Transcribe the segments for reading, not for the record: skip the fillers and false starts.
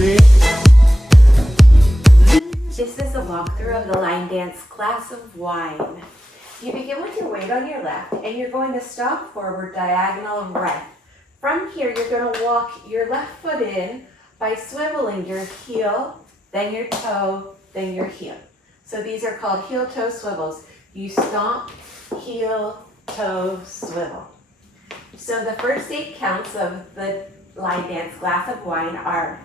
This is a walkthrough of the line dance glass of wine. You begin with your weight on your left and you're going to stomp forward diagonal right. From here you're going to walk your left foot in by swiveling your heel, then your toe, then your heel. So these are called heel-toe swivels. You stomp, heel, toe, swivel. So the first 8 counts of the line dance glass of wine are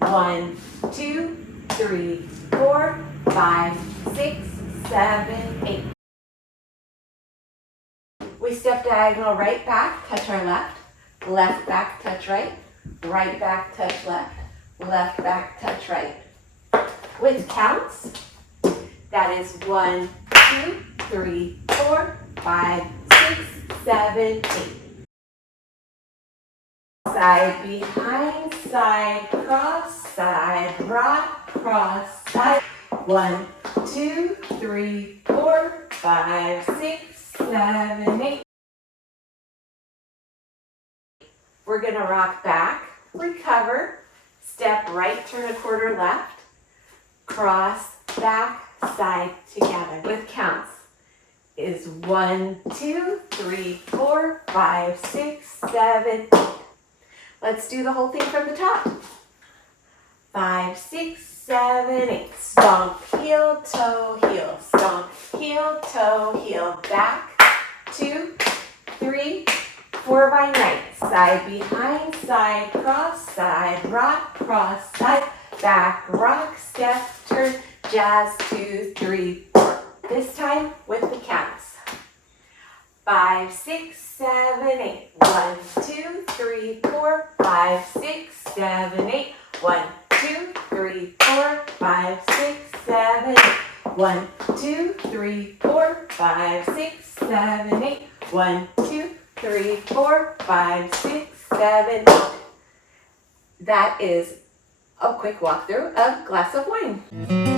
1, 2, 3, 4, 5, 6, 7, 8. We step diagonal right back, touch our left, left back, touch right back, touch left back, touch right. With counts, that is 1, 2, 3, 4, 5, 6, 7, 8. Side behind, side cross, side rock, cross, side. 1, 2, 3, 4, 5, 6, 7, 8. We're going to rock back, recover, step right, turn a quarter left, cross, back, side together. With counts is 1, 2, 3, 4, 5, 6, 7, 8. Let's do the whole thing from the top. 5, 6, 7, 8. Stomp, heel, toe, stomp, heel, toe, back, 2, 3, 4 by right. Side behind, side cross, side rock, cross, side, back, rock, step, turn, jazz, 2, 3, 4. This time with the counts. 5, 6, 7, 8. 1, 2, 3, 4, 5, 6, 7, 8. 1, 2, 3, 4, 5, 6, 7, 8. 1, 2, 3, 4, 5, 6, 7, 8. 1, 2, 3, 4, 5, 6, 7, 8. That is a quick walkthrough of glass of wine.